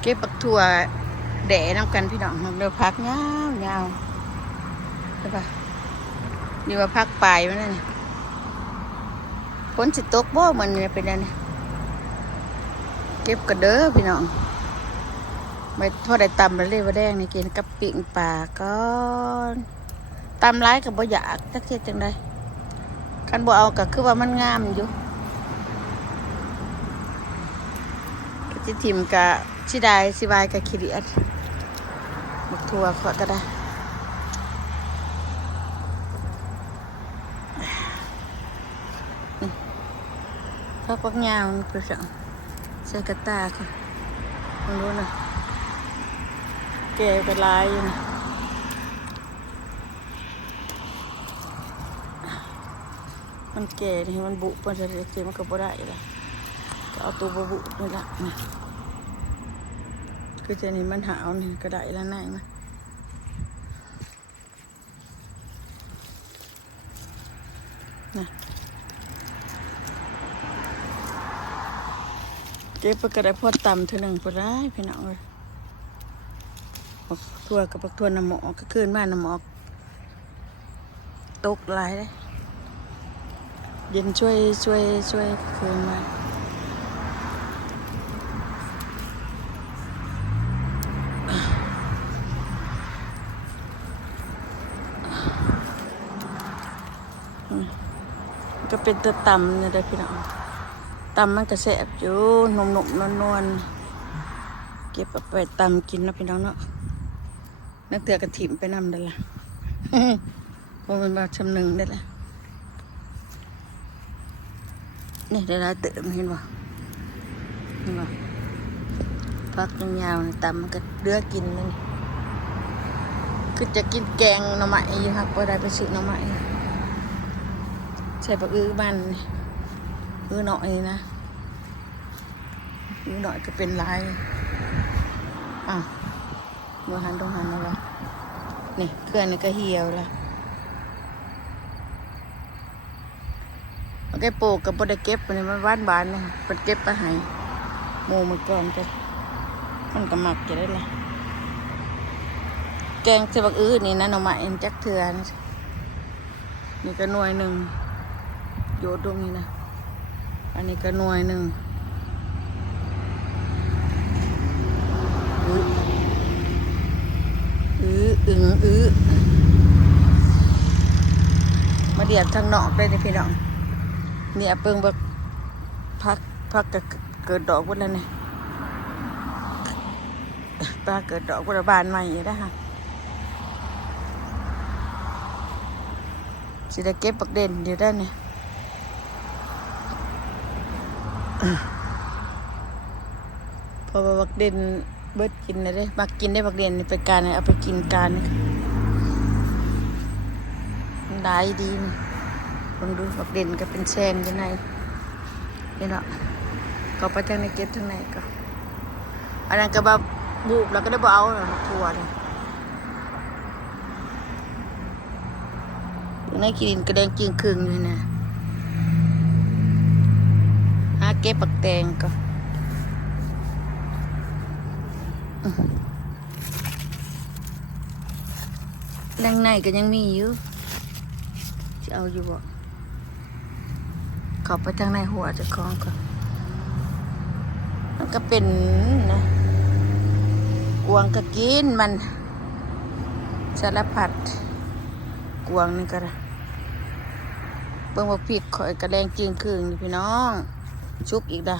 เก็บปักถั่วแดะน้ำกันพี่น้องเดี๋ยวพักยาวใช่ปะนี่ว่าพักปลายมันนั่นฝนสิตกบ่มันเนี่ยเป็นนั่นเก็บกระเด้อพี่น้องไม่ทอดได้ตำแล้วเลยว่าแดงนี่กินกับปิ่งปลาก่อนตำร้ายกับบ่อยากจักเทียจังไดคันบ่เอาก็คือว่ามันงามอยู่ก็สิทิมกะสิได้สิบายกะขี้เดียดบักถั่วขอก็ได้พักปักยาวนี่เพื่อใส่กระตาค่ะลองดูนะแก่ไปลายอยู่นะมันแก่นี่มันบุมันจะเรียกมันก็บ่ได้ละก็เอาตัวบุนี่ละนะคือจะนี่มันหาวนี่ก็ได้แล้วนายมันนะเก็บไปกระได้พอต่ำเท่านึงพอได้พี่น้องเลยบักทั่วกับบักทั่วน้ำหมอกก็คืนบ้านน้ำหมอกตกหลายเลยเย็นช่วยคืนมาก็เป็นตัวต่ำเนี่ยได้พี่น้องต่ำมันก็แสบอยู่นมนวลเก็บไปต่ำกินนะพี่น้องเนาะนักเตือกระถิ่มไปนำได้ละเพราะมันมาชำนึงได้ละนี่ได้ละเติมเห็นบ่เห็นบ่พักยาวๆต่ำมันก็เลือกินเลยคือจะกินแกงหน่อไม้อยู่ครับก็ได้ไปซื้อหน่อไม้ใส่ปลาบ้านหน่อยนะหน่อยก็เป็นลายมือหันตรงหันแล้วนี่เครื่องนี่ก็เหี่ยวละมันก็ปลูกกับบไดเก็บนี่มันบานนะเป็นเก็บไปให้หมูมันก่อนจะมันก็หมักจะได้ละแกงใส่บักนี่นะหน่อไม้จักเถื่อนนี่ก็หน่วยหนึ่งโยดตรงนี้นะอันนี้ก็หน่วยหนึ่งมาเดียดทางนอกได้เลยพี่น้องเนี่ยเปิงบักพักก็เกิดดอกวันแล้วเนี่ยปลาเกิดดอกวันบานใหม่ได้ค่ะสิได้เก็บปักเด่นเดี๋ยวได้เนี่ยพอบักเด่นเบิดกินเลยได้มักกินได้บักเด่นไปการเอาไปกินการได้ดีนี่ลองดูบักเด่นก็เป็นแซงอยู่ในนี่เนาะก็ไปทางในเก็บทางในก็อันนั้นก็แบบบุบแล้วก็ได้บ่เอาถั่วเลยในกินกระแดงจึงครึ่งอยู่นะเก็บปักแตงก็แรงในก็ยังมีอยู่จะเอาอยู่บ่เข้าไปทางในหัวจะคล้องก็มันก็เป็นนะกวางก็กินมันสารพัดกวางนี่ก็ได้เบิ่งว่าพริกข่อยกระแดงจึงครึ่งพี่น้องชุกอีกด่ะ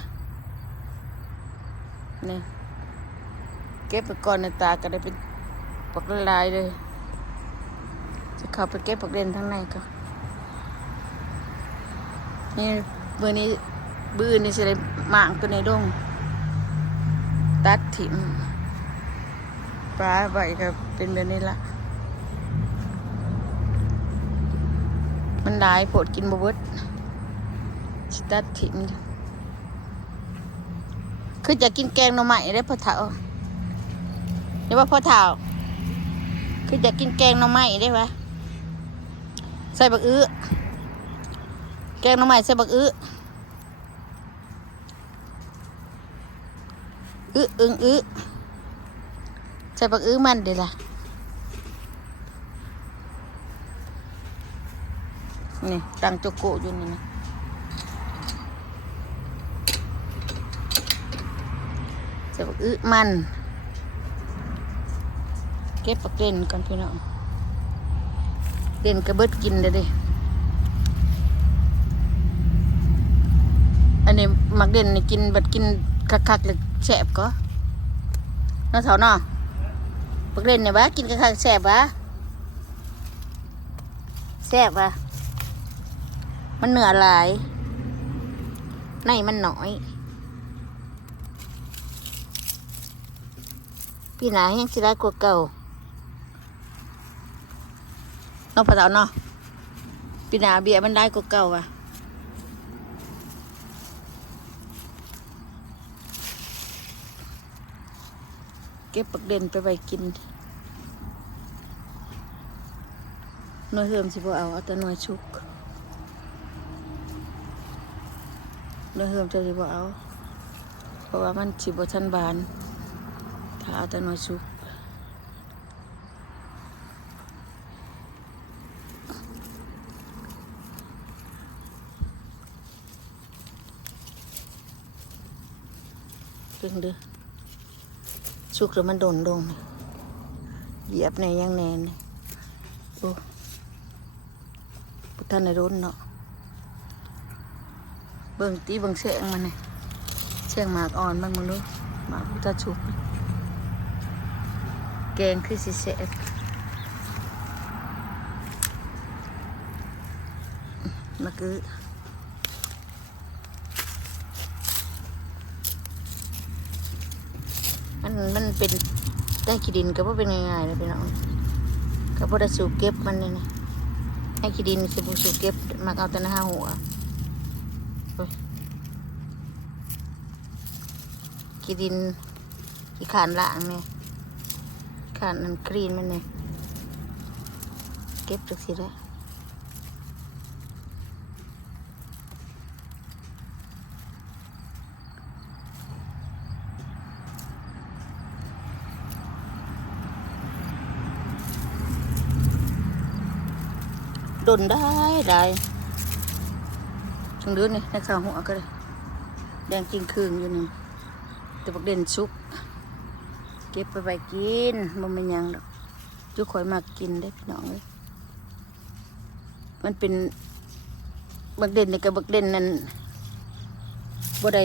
นี่เก็บไปก่อนในตาก็ได้เป็นปักลายเลยจะเข้าไปเก็บปักเด่นทั้งในก็นี่เมื่อนี้บื้อนี่สิได้หมางตัวในดงตัดถิ่มปลาใบก็เป็นแบบนี้ละมันหลายโผดกินบวบสิตัดถิ่มคือจะกินแกงหน่อไม้ได้พอเถาเดี๋ยวว่าพอเถาคือจะกินแกงหน่อไม้ได้ปะใส่บักแกงหน่อไม้ใส่บักอึ ใส่บักอื้อมันเดี๋ยวล่ะนี่ตั้งโจโกอยู่นี่นะใส่บักอื้อมันเก็บปักเด่นก่อนพี่น้องเด่นกระเบิดกินเลยดิอันนี้มักเด่นนี่กินบัดกินคักๆเลยแสบก็น้าเถาเนาะปักเด่นเนี่ยบ้ากินคักๆแสบบ้าแสบว่ะมันเหนือหลายในมันหน่อยพี่หนายังสิได้กว่าเก่าน้องพระเจ้าเนาะปีหนาเบียมันได้กว่าเก่าว่ะเก็บปักเด่นไปไว้กินหน่วยเฮิมสิบ่เอาแต่หน่วยชุกหน่วยเฮิมจะสิบ่เอาเพราะว่ามันสิบ่ทันบานถ้าเอาแต่หน่วยชุกดึงเด้อชุกแล้วมันโดนลงเหยียบในยังแนนโอ้พุทธในรุ่นเนาะเบิ่งตีเบิ่งเสียงมันนี่เสียงหมากอ่อนบ้างมึงดูหมากพุทธชุกแกงคือสิเสบมันคือมันเป็นได้ขี้ดินก็บ่เป็นง่ายๆเลยพี่น้องก็บ่ได้สูบเก็บมันนี่นะให้ขี้ดินสิบ่สูบเก็บมาเอาแต่หน้าหัวขี้ดินขี้ขานล่างเนี่ยขานมันคลีนมันเนี่ยเก็บจากสิได้ดนได้ช่างเดือนนี่ในข้าวหัวก็เลยแดงกินคืนอยู่นี่แต่บักเด่นซุกเก็บไปไว้กินมันไม่ยังหรอกจุกข่อยมากกินได้พี่น้องเลยมันเป็นบักเด่นนี่กับบักเด่นนั่นบ่ได้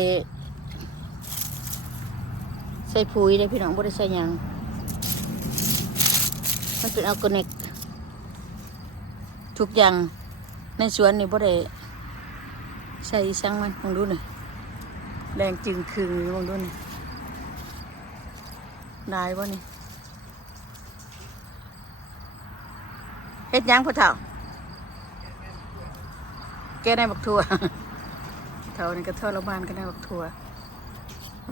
ใส่ปุ๋ยได้พี่น้องบ่ได้ใส่หยังมันเป็นออร์แกนิกทุกอย่างในสวนนี่บ่ได้ใส่สังมันมองดูหน่อยแดงจึงคืนมองดูหน่อยได้บ่นี่เฮ็ดยังพ่อเฒ่าแกได้บักถั่วเฒ่านี่ก็ทอดโรงพยาบาลก็ได้บักถั่ว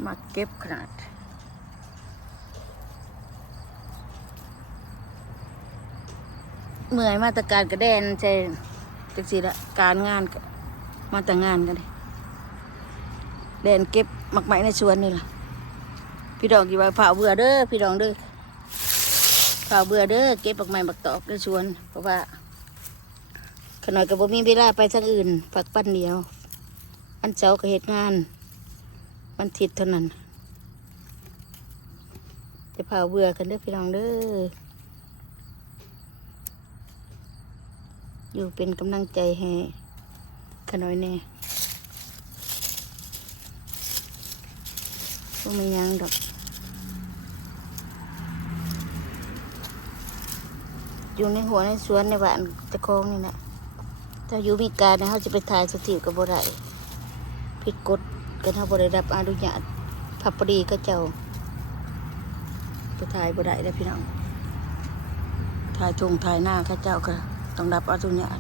มาเก็บขนาดเมื่อยมาตรการกระแดนใช่จังสิละการงานมาแต่งานกันเลยแดนเก็บหมักไหมในสวนนี่ล่ะพี่ดอกกี่ว่าเผาเบื่อเด้อพี่ดองเด้อเผาเบื่อเด้อเก็บหมักไหมหมักตอกในสวนเพราะว่าขน่อยกับบ่มีเวลาไปทางอื่นพักปั้นเดียวอันเช้าก็เหตุงานวันอาทิตย์เท่านั้นจะเผาเบื่อกันเด้อพี่ดองเด้ออยู่เป็นกำลังใจให้ขน่อยแน่ก็ไม่ยังดอกอยู่ในหัวในสวนในบ้านตะคองนี่นะถ้าอยู่มีการนะเขาจะไปถ่ายสถิตกับบ่ได้ผิดกฎกันเขาบ่ได้รับอนุญาตพับปรีก็เจ้าไปถ่ายบ่ได้แล้วพี่น้องถ่ายทงถ่ายหน้าข้าเจ้าก็ต้องรับอนุญาต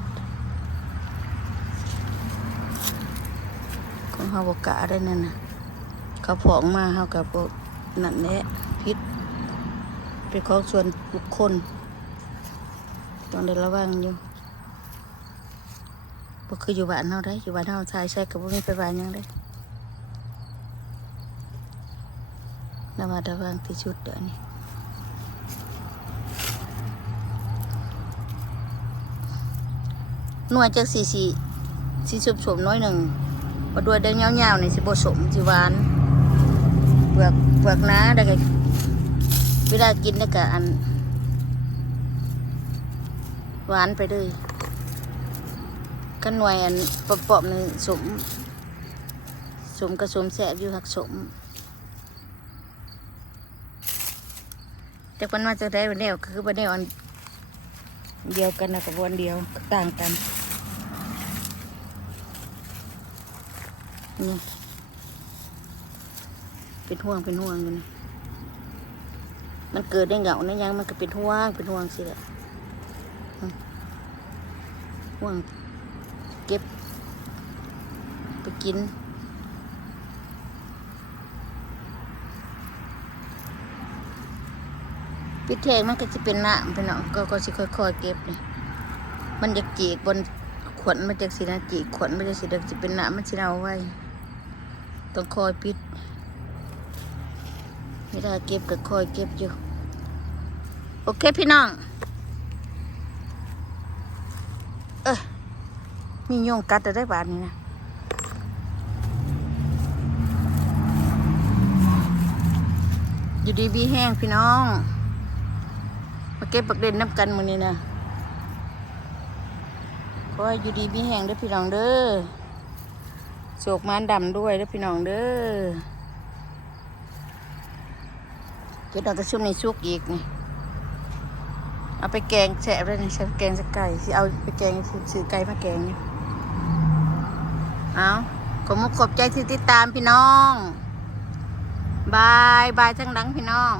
ของเขาบอกกะได้นั่นนะเขาผองมาเขากับพวกนั่นแหละพิษเป็นของส่วนบุคคลต้องได้ระวังอยู่บ่คืออยู่บ้านเฮาได้อยู่บ้านเฮาชายใช้กับบ่มีไปบ้านยังได้ระมัดระวังที่สุดเดี๋ยวนี้ หน่วยจากสีสมๆน้อยหนึ่งพอด้วยได้เงาๆนี่สิบสมสิหวานเปลือกหนาได้ก็เวลากินได้ก็อันหวานไปเลยกันหน่วยอันปอบๆนี่สมกระสมแสบอยู่หักสมแต่คนมาจะได้วันเดียวคือวันเดียวอันเดียวกันนะกับวันเดียวต่างกันนี่เป็นห่วงกันนะมันเกิดได้เหงานะยังมันก็เป็นห่วงสิแหละห่วงเก็บไปกินพิเทงมันก็จะเป็นน้ำเป็นเนาะก็สิค่อยๆเก็บนี่มันจะจีกบนขวดมันจะสินะจีกขวดมันจะสิเด็กจะเป็นน้ำมันสิเอาไว้ต้องคอยปิดไม่ได้เก็บก็คอยเก็บอยู่โอเคพี่น้องมีโยงกัดจะได้บาทนี้นะอยู่ดีบีแห้งพี่น้องมาเก็บปักเด่นน้ำกันมื้อนี้นะขอให้อยู่ดีบีแห้งเด้อพี่น้องเด้อโศกมานดำด้วยเด้อพี่น้องเด้อเก็บดอกกระชุ่มในซุกอีกนี่เอาไปแกงแฉะเลยนี่ใช้แกงใส่ไก่สิเอาไปแกงซื้อไก่มาแกงนี่เอาขอบใจที่ติดตามพี่น้องบายทั้งดังพี่น้อง